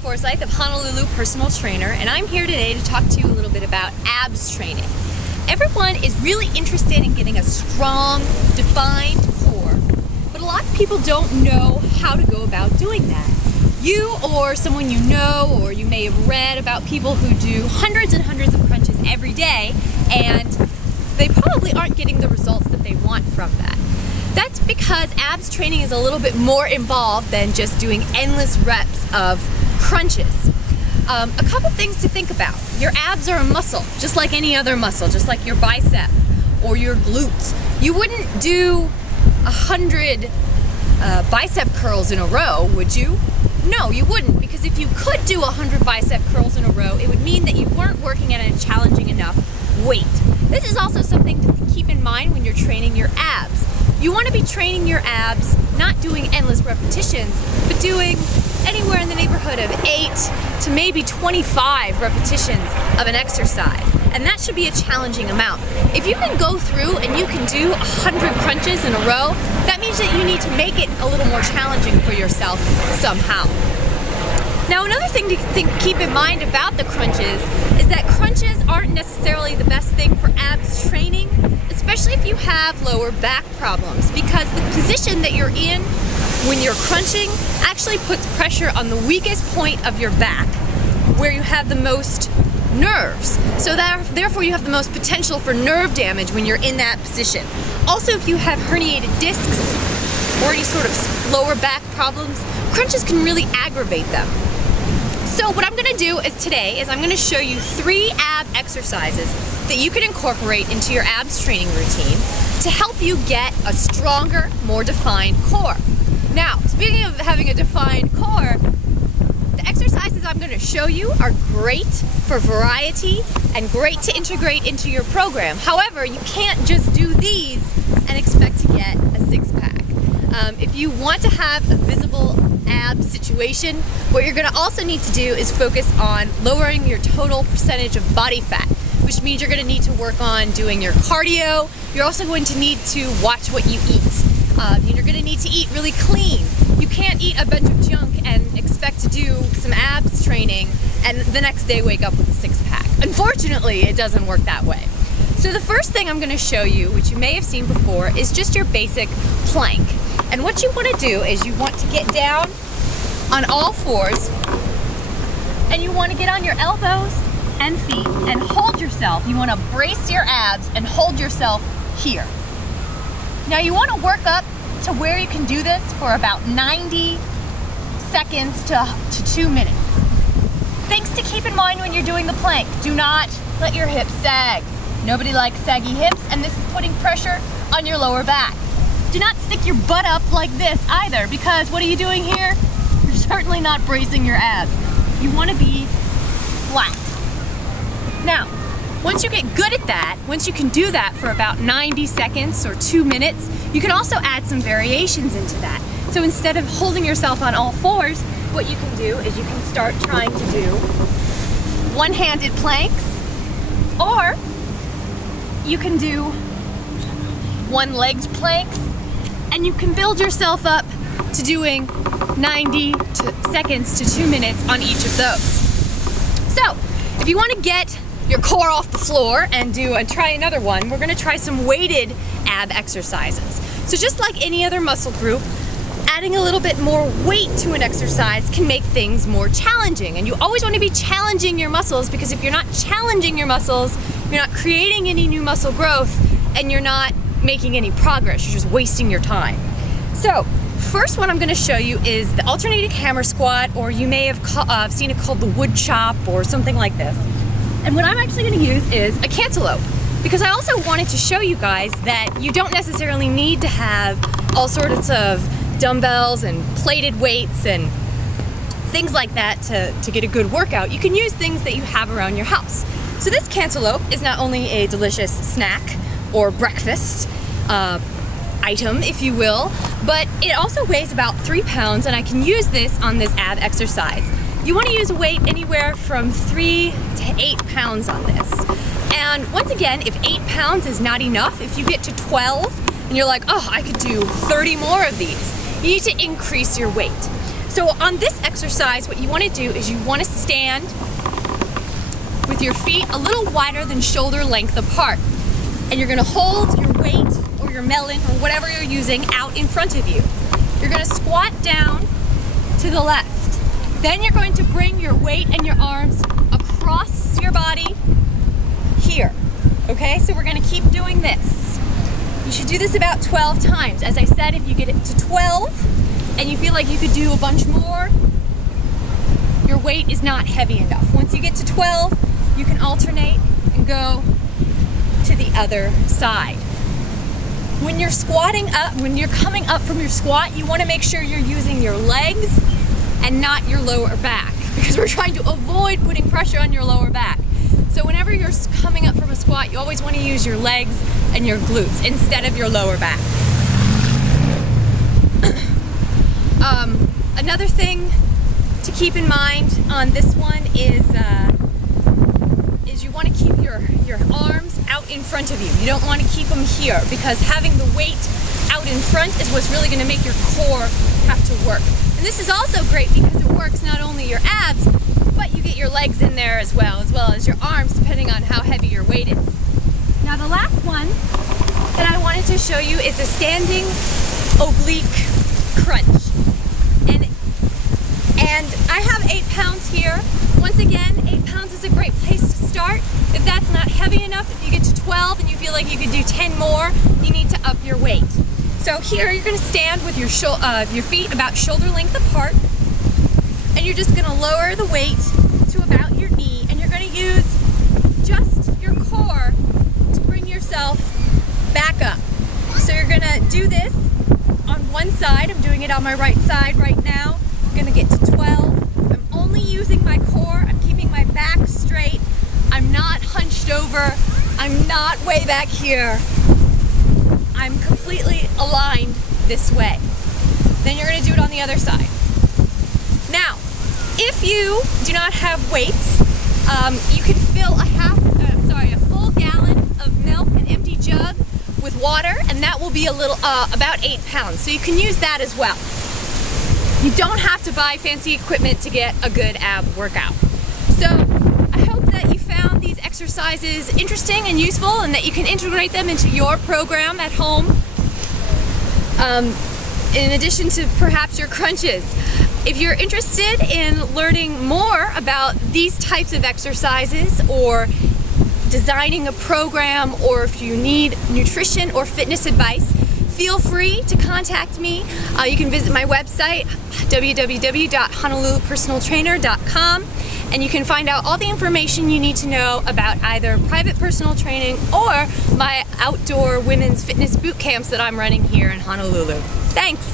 Forsyth of Honolulu Personal Trainer, and I'm here today to talk to you a little bit about abs training. Everyone is really interested in getting a strong, defined core, but a lot of people don't know how to go about doing that. You or someone you know, or you may have read about people who do hundreds and hundreds of crunches every day, and they probably aren't getting the results that they want from that. That's because abs training is a little bit more involved than just doing endless reps of crunches. A couple things to think about. Your abs are a muscle, just like any other muscle, just like your bicep or your glutes. You wouldn't do 100 bicep curls in a row, would you? No, you wouldn't, because if you could do 100 bicep curls in a row, it would mean that you weren't working at a challenging enough weight. This is also something to keep in mind when you're training your abs. You want to be training your abs, not doing endless repetitions, but doing anywhere in the neighborhood of 8 to maybe 25 repetitions of an exercise. And that should be a challenging amount. If you can go through and you can do 100 crunches in a row, that means that you need to make it a little more challenging for yourself somehow. Now, another thing to keep in mind about the crunches is that crunches aren't necessarily the best thing for abs training, especially if you have lower back problems, because the position that you're in when you're crunching actually puts pressure on the weakest point of your back, where you have the most nerves. So therefore you have the most potential for nerve damage when you're in that position. Also, if you have herniated discs or any sort of lower back problems, crunches can really aggravate them. So what I'm going to do today is I'm going to show you 3 ab exercises that you can incorporate into your abs training routine to help you get a stronger, more defined core. Now, speaking of having a defined core, the exercises I'm going to show you are great for variety and great to integrate into your program. However, you can't just do these and expect to get a six-pack. If you want to have a visible ab situation, what you're going to also need to do is focus on lowering your total percentage of body fat, which means you're going to need to work on doing your cardio. You're also going to need to watch what you eat. You're going to need to eat really clean. You can't eat a bunch of junk and expect to do some abs training and the next day wake up with a six-pack. Unfortunately, it doesn't work that way. So the first thing I'm going to show you, which you may have seen before, is just your basic plank. And what you want to do is you want to get down on all fours, and you want to get on your elbows and feet and hold yourself. You want to brace your abs and hold yourself here. Now you want to work up to where you can do this for about 90 seconds to 2 minutes. Things to keep in mind when you're doing the plank: do not let your hips sag. Nobody likes saggy hips, and this is putting pressure on your lower back. Do not stick your butt up like this either, because what are you doing here? You're certainly not bracing your abs. You want to be flat. Now, once you get good at that, once you can do that for about 90 seconds or 2 minutes, you can also add some variations into that. So instead of holding yourself on all fours, what you can do is you can start trying to do one-handed planks, or you can do one-legged planks, and you can build yourself up to doing 90 seconds to 2 minutes on each of those. So, if you want to get your core off the floor and try another one, we're going to try some weighted ab exercises. So just like any other muscle group, adding a little bit more weight to an exercise can make things more challenging. And you always want to be challenging your muscles, because if you're not challenging your muscles, you're not creating any new muscle growth, and you're not making any progress. You're just wasting your time. So, first one I'm going to show you is the alternating hammer squat, or you may have seen it called the wood chop or something like this. And what I'm actually going to use is a cantaloupe, because I also wanted to show you guys that you don't necessarily need to have all sorts of dumbbells and plated weights and things like that to get a good workout. You can use things that you have around your house. So this cantaloupe is not only a delicious snack or breakfast item, if you will, but it also weighs about 3 pounds, and I can use this on this ab exercise. You want to use a weight anywhere from 3 to 8 pounds on this. And once again, if 8 pounds is not enough, if you get to 12 and you're like, oh, I could do 30 more of these, you need to increase your weight. So on this exercise, what you want to do is you want to stand with your feet a little wider than shoulder length apart. And you're going to hold your weight or your melon or whatever you're using out in front of you. You're going to squat down to the left. Then you're going to bring your weight and your arms across your body here. Okay, so we're going to keep doing this. You should do this about 12 times. As I said, if you get it to 12 and you feel like you could do a bunch more, your weight is not heavy enough. Once you get to 12, you can alternate and go to the other side. When you're squatting up, when you're coming up from your squat, you want to make sure you're using your legs and not your lower back, because we're trying to avoid putting pressure on your lower back. So whenever you're coming up from a squat, you always want to use your legs and your glutes instead of your lower back. Another thing to keep in mind on this one is you want to keep your arms out in front of you. You don't want to keep them here, because having the weight out in front is what's really going to make your core have to work. And this is also great because it works not only your abs, but you get your legs in there as well as your arms, depending on how heavy your weight is. Now the last one that I wanted to show you is a standing oblique crunch. And I have 8 pounds here. Once again, 8 pounds is a great place to start. If that's not heavy enough, if you get to 12 and you feel like you could do 10 more, you need to up your weight. So here you're going to stand with your feet about shoulder length apart, and you're just going to lower the weight to about your knee, and you're going to use just your core to bring yourself back up. So you're going to do this on one side. I'm doing it on my right side right now. I'm going to get to 12. I'm only using my core. I'm keeping my back straight. I'm not hunched over. I'm not way back here. I'm completely aligned this way. Then you're going to do it on the other side. Now, if you do not have weights, you can fill a full gallon of milk, an empty jug, with water, and that will be about 8 pounds. So you can use that as well. You don't have to buy fancy equipment to get a good ab workout. So I hope that you found these exercises interesting and useful, and that you can integrate them into your program at home, in addition to perhaps your crunches. If you're interested in learning more about these types of exercises, or designing a program, or if you need nutrition or fitness advice, feel free to contact me. You can visit my website, www.honolulupersonaltrainer.com, and you can find out all the information you need to know about either private personal training or my outdoor women's fitness boot camps that I'm running here in Honolulu. Thanks!